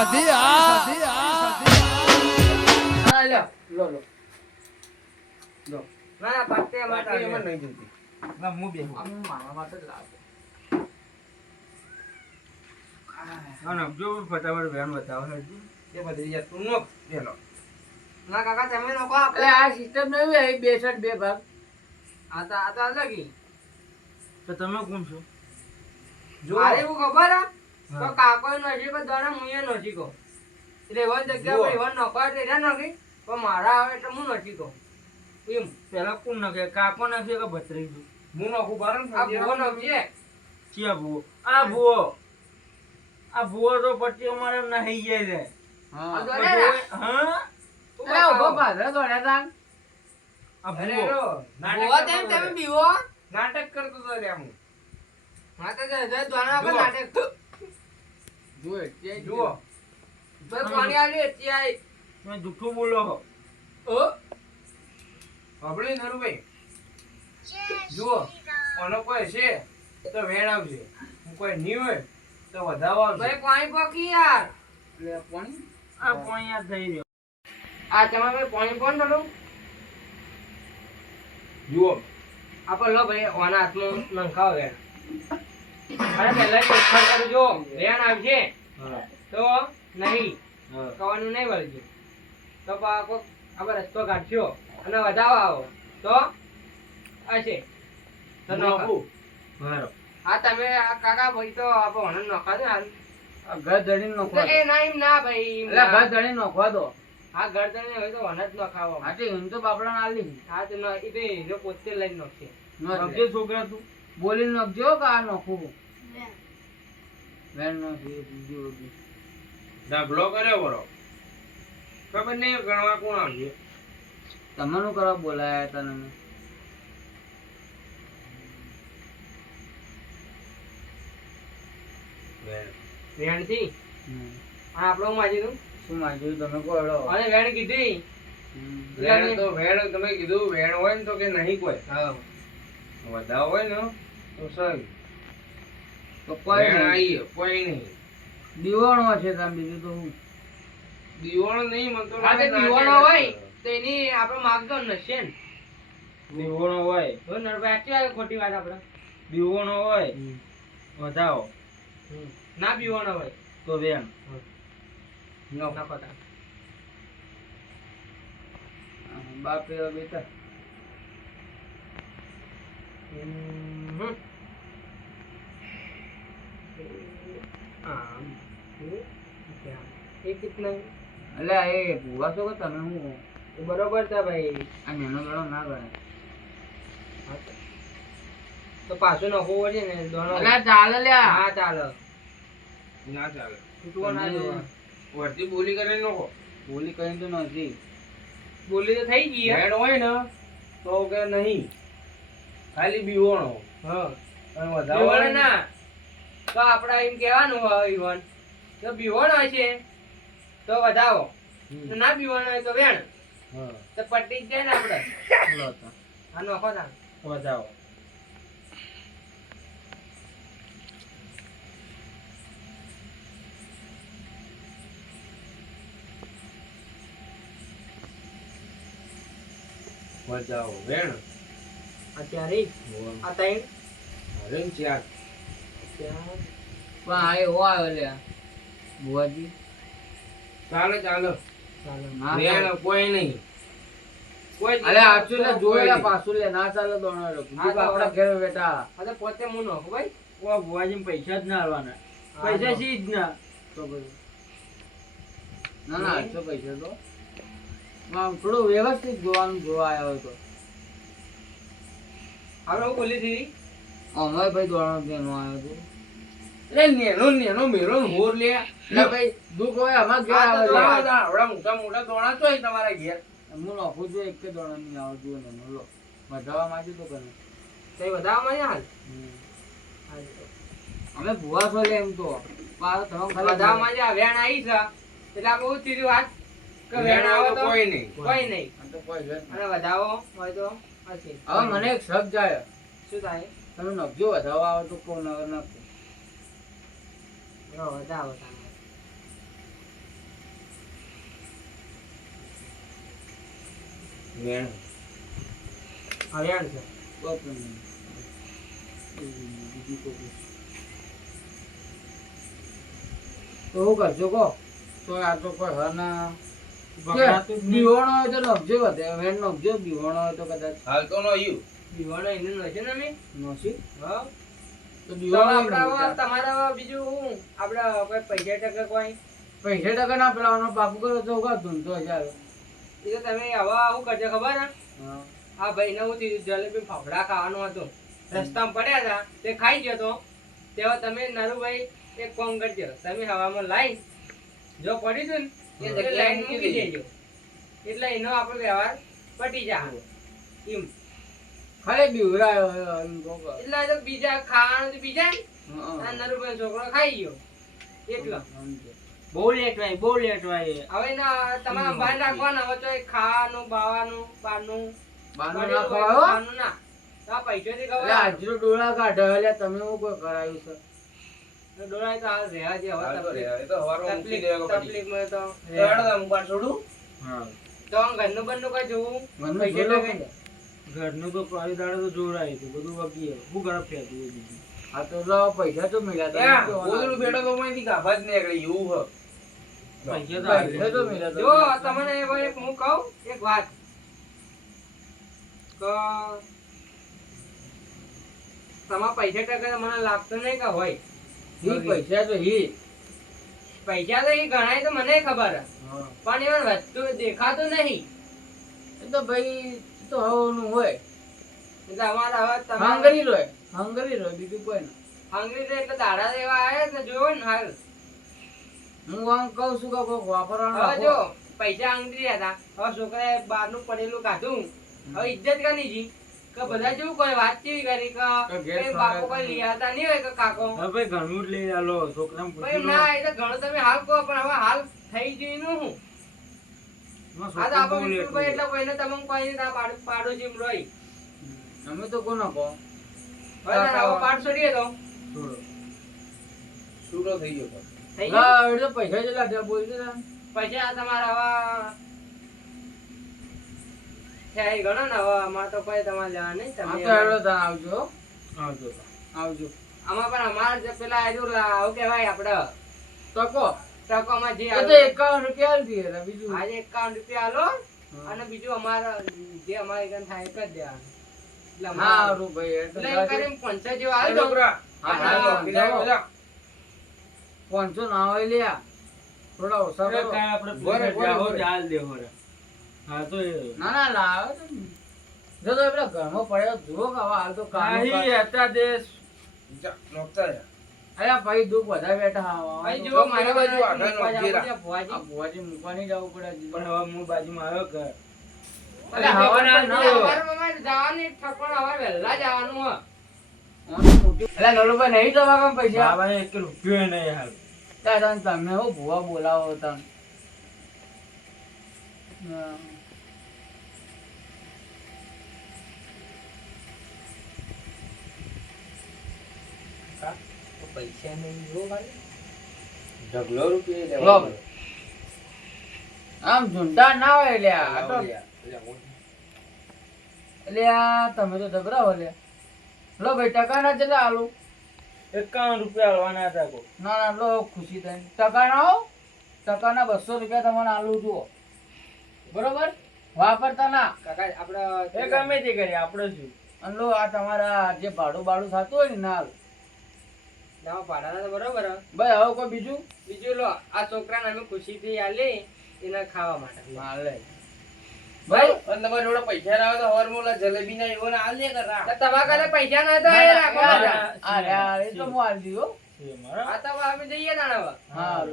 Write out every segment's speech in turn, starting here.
સધી આ આ હા, લ્યો. લો. ના. નહીં. ના હું બેહું હું મારા માટે જો ફટાફટ બેન બતાવો એ બધી યાર તું નો પેલો. ના કાકા તમે લોકો એટલે આપણે આ સિસ્ટમ નહીં હોય, બે બે ભાગ આ તો આ તો અલગ. તો તમે કોણ છો જો. એવું ખબર હે? તો કાકો નજીક દાણા મુંએ નજીકો એટલે એવા જગ્યા પર એવા એટલે રહ્યા નથી પણ મારા આવે એટલે હું નજીકો એમ. પેલા કોણ નાખે કાકો નાખે કે ભતરી છું હું નોખું બાર ને આ ભૂવો નખજે ક્યાં ભૂવો? આ ભૂવો. આ ભૂવો તો પછી અમારે નાહી જાય છે. હા. આ તો દોડ્યા? રા. જોઈ- હા? તું અરે ઊભો બતાવો. દોડ્યા તા. આ ભૂવો. નાટક કરતો તેમ હતો. તમે રે. નાટક કરતો હતો રે હું. હા તો પર જુઓ. જુઓ. ભાઈ પાણી આલ્યું એટલે આઈ. તમે જૂઠું બોલો છો ઓ સાંભળ્યું નરુભાઈ? જુઓ આનો કોઈ છે તો વેણ આવશે હું કોઈ નહીં હોય તો વધાવો આવશે ભાઈ પાણી પકી યાર એટલે પાણી? આ પણ યાદ થઈ રહ્યો આ તમારે ભાઈ પાણી કોણ થતું જુઓ આપણે લો ભાઈ ઓના હાથમાં નંખાવો વેણ અરે પહેલા જ ઓછા કરું જો આવશે. તો નહીં. કવાનું નહીં વળજો તો પા આપણે રસ્તો કાઢશો અને વધાવો આવો. તો હશે. તો નોખા. તમે આ કાકા ભાઈ તો. આ ઘર ધડીને નોખવા એ ના એમ ના. ભાઈ ઘર નોખવા દો. આ ગરદન હોય તો જ નખાવો. તો એમ તો બાપડાને આલી. હા તો ન એ તો પોતે લઈને નખશે. છોકરા તું? બોલીને નોખજો કે આ નોખું. વેણ નોખી બીજું બધું. ડાબલો કર્યો બરો ખબર નહીં ગણવા કોણ આવ્યું તમે શું કરવા બોલાયા હતા તમે? વેણ. થી હમ. આ આપણો માજી નું શું માંગ્યું તમે કહો હેડો. અને વેણ કીધી. વેણ તો વેણ તમે કીધું વેણ હોય ને તો કે નહીં કોઈ. હા. વધારે હોય ને તો સર. તો કોઈ નહીં. કોઈ નહીં. દીવાણો છે તમે બીજું તો હું. દીવાણ નહીં મને તો હા તે લાગે દીવાનો નાટક હોય તો એની આપણે માગતો નશે ને. દીવોણો હોય. તો નરભાઈ આટલી આવે ખોટી વાત આપણે? દીવોણો હોય. વધાવો. ના પીવાનો હોય. તો બેન. નો. નાખો બાપ એવા બેટા. એટલે એ ભૂવા છો કે તમે હું? બરોબર છે ભાઈ. આ નેનો ગળો ના ગણે તો. પાછું નખવું પડશે ને દોણો એટલે ચાલે લ્યા. હા ચાલો. ના ચાલે. તૂટવો ના જોવા. વળતી બોલી કરીને નખો બોલી કરીને તો નથી. બોલી તો થઈ ગઈ હેડ હોય ને તો કે નહીં. ખાલી બીવોણો. હા. અને વધારે ના. તો આપણે એમ કહેવાનું હોય ઈવન. તો બીવણ હશે. તો વધાવો. ના બીવણ હોય તો વેણ. તો પટી જ જાય ને આપણે. લો. આ નોખો. વધાવો. વધાવો. વેણ. અત્યારે આ ત્રણ હવે. ને ચાર. ત્યાં પણ આ એવો આવ્યો લ્યા ભુવાજી ચાલે ચાલો. ચાલો ના કોઈ નહીં. અરે. પાછું લે ના ચાલે દોણો આપડા ઘેર બેટા આ પોતે હું નોખું ભાઈ ઓ ભુવાજી પૈસા જ ના આલવાના. પૈસા સી જ ના. તો પછી? ના ના આઠસો પૈસા તો. થોડું વ્યવસ્થિત જોવાનું જોવા આવ્યો હતો. આપણે હું બોલી હતી અમારે ભાઈ દોણો બેનો આવ્યો હતો? લે નેનો નેનો મેરો હોર લે. ભાઈ દુઃખ હોય અમારે ઘેર આવે. લે. આવડા મોટા મોટા દોણા તો તમારા ઘેર. હું નોખું છું એક કે દોણો લો તો વધાવો હાલ. હા, તો. અમે ભૂવા છો લે એમ તો. પાછો તમે વધાવો આ વેણ આવી છે. એટલે આપણે હું તીરી વાત. કે વેણ આવે તો કોઈ નહીં. કોઈ નહીં. તો કોઈ છે. જ નહીં. અને વધાવો હોય તો હશે હવે મને એક શબ્દ આવ્યો શું થાય? તમે નખજો વધારવા આવે તો કોઈ નગર નાખો તો હું કરજો કહો. તો આ તો કોઈ હના બિહોણો હોય તો નોખજો વધે વેણ નોખજો બિહોણો હોય તો કદાચ. હાલ તો નો યુ એને નથી ને અમે નોશી હા. તમારે બીજું હું? આપણે પૈસા ટકા કોઈ? પૈસા ટકા ના પેલાવાનો પાકું કરો તો ઉગા ધૂનતો હજાર. એ તો તમે હવે શું કરજો ખબર? હે. હા આ હું જલેબી ફાફડા ખાવાનું હતું. રસ્તામાં પડ્યા હતા તે ખાઈ ગયો તો. તેવા તમે નરુભાઈ એક કોમ કરજો. તમે હવામાં લાઈન જો પડી ને એ લાઈન મૂકી દેજો. એટલે એનો આપણો વ્યવહાર પટી જાય. એમ. ખાલી બીવરાયો એટલે તો બીજા ખાવાનું તો બીજા. નરુભાઈ છોકરો ખાઈ ગયો. એટલો. બહુ લેટ વાય બહુ લેટવાય હવે ના તમારે ભાન રાખવાના હવે તો એ ખાવાનું બાવાનું બારનું. બારનું પડેલું ના? બારનું ના. તો આ પૈસોથી એટલે ખબર આજનો ડોળા કાઢો એટલે તમે હું કોઈ કરાયું છે? ડોળા તો હાલ રહ્યા છે હવે રે, એ તો હવારમાં મૂકી તકલીફમાં તો. બાર છોડું? હા. તો આમ ઘરનું બંનું કઈ જોવું? પૈસા. કોને? ઘરનું તો પાણી દાડે તો જોડાય છે બધું વગી બહુ ગરમ ફેંકવું એ બીજું આ તો લો પૈસા તો મળ્યા હતા બોલું કેવા તો અહીંથી ગાભા જ નીકળી એવું હ. પૈસા તો પૈસા તો આવે. મળ્યા જો તમને એક હું કહું એક વાત. કે તમારા પૈસા ટકા મને લાગતું નહીં કે હોય. હી પૈસા તો હી. પૈસા તો એ ગણાય તો મને ખબર. હે. હા. પણ એમાં વધતું દેખાતું નહીં. એ તો ભાઈ એ તો હવાનું હોય. એટલે અમારા હવે તમે હંગરી રોય હંગરી રોય બીજું કોઈ ના. હંગરી છે એટલે દાડા દેવા આવે ને જોયો ને હાલ. હું આમ કહું છું કે કોઈક વાપરવાનું હવે જો પૈસા અંગરી હતા. હવે છોકરાએ બહારનું પડેલું કાઢું. હવે ઇજ્જત કરી જી કે બધા જેવું કોઈ વાત કેવી કરી કે કે કઈ લઈ આવતા નહીં હોય કે કાકો. હવે ભાઈ ઘરનું જ લઈ આલો છોકરાને ભાઈ ના એ તો ઘણું તમે હાલ કહો પણ હવે હાલ થઈ ગયું હું. આ તો આપણે વિષ્ણુભાઈ એટલે કોઈને તમે કોઈ નહીં પાડો પાડો જેમ રોઈ અમે તો કોનો કહો હવે તારા પાડ છોડીએ તો. છૂટો થઈ ગયો થઈ ગયું? એટલે પૈસા જેટલા થયા? બોલ પૈસા તમારા હવે થયા ગણો ને હવે અમારે તો કોઈ તમારે લેવા નહીં. તમે તો આવજો. આવજો. આવજો. આમાં પણ અમારે પેલા આવ્યું આવું કહેવાય આપણે તકો ટકોમાં જે એ તો આવે, એકાવન રૂપિયા આલી દીધા બીજું આજે એકાવન રૂપિયા આલો અને બીજું અમારે જે અમારે કન થાય એ કરી દેવાનું એટલે મારું ભાઈ તો એટલે. કરીને પાંચસો જેવું આલી દો. છોકરા. જાઓ. ના હોય લ્યા થોડા ઓછા કરો આપણે ચાલ દે હોરે. હા તો ના ના લાવ તો જો તો પેલા ઘરમાં પડ્યો જુઓ કાવા હાલ તો કામ આહી હતા દેશ નોકતા જા. અરે ભાઈ દુઃખ બધા બેઠા ભાઈ જો મારા બાજુ આગળ ભુવાજી. ભુવાજી મૂકવાની જવું પડે પણ હવે હું બાજુમાં આવ્યો ઘર. અરે હવે હવે ના ના જવાની ઠકવાનું હવે વહેલા જવાનું હે. અલા, નહીં તમારા કામ પૈસા? એક રૂપિયો નહીં હાલ. તારે તમે હું ભુવા બોલાવો તમે પૈસા નહીં જો. ઢગલો રૂપિયા લો. આમ ઝુંડા ના હોય આ તો. લ્યા, મોટી. લ્યા તમે તો જબરા હો લ્યા લો ભાઈ ટકા ના ચલા આલુ. એકાવન રૂપિયા આલવાના હતા કો ના ના લો ખુશી થાય. ટકા ના હો. ટકા ના બસો રૂપિયા તમારે આલુ જુઓ. બરોબર? વાપરતા ના. કાકા આપણે એ ગમે તે કરીએ આપણે શું અને લો આ તમારા જે ભાડું ભાડું થતું હોય ને ના આલુ. પાડાના તો બરોબર. ભાઈ હવે કોઈ બીજું? બીજું લો આ છોકરાને અમે ખુશીથી આલી એના ખાવા માટે. માલે. ભાઈ અને તમારી જોડે પૈસા ના તો હવારમાં ઓલા જલેબી ના એવો ને આલે કરા તો તમારા ઘરે પૈસા ના તો એ રાખો અરે એ તો હું આલી દીધો આ તો અમે જઈએ તાણે હા.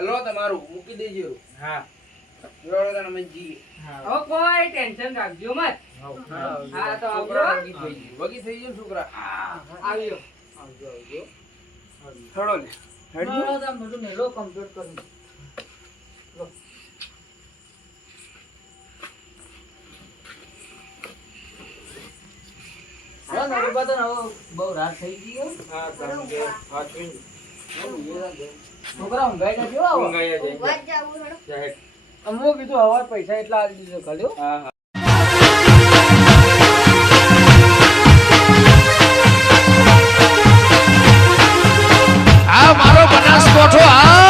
લો તમારું મૂકી દેજો. હા. જોડો તાણે અમે હવે કોઈ ટેન્શન રાખજો મત. હા, તો છોકરા આવજો. વગી થઈ ગયું છોકરા. આવ્યો આવજો, આવજો. થડો લે લો, લો, બધું મેલો complete કરી દો. લો. હા, નવરી તો હવે બહુ રાત થઈ ગઈ છોકરા ઊંઘાઈ નથી. અમુક કીધું હવા પૈસા એટલા આવી દીધો ખાલી હા હા. 左转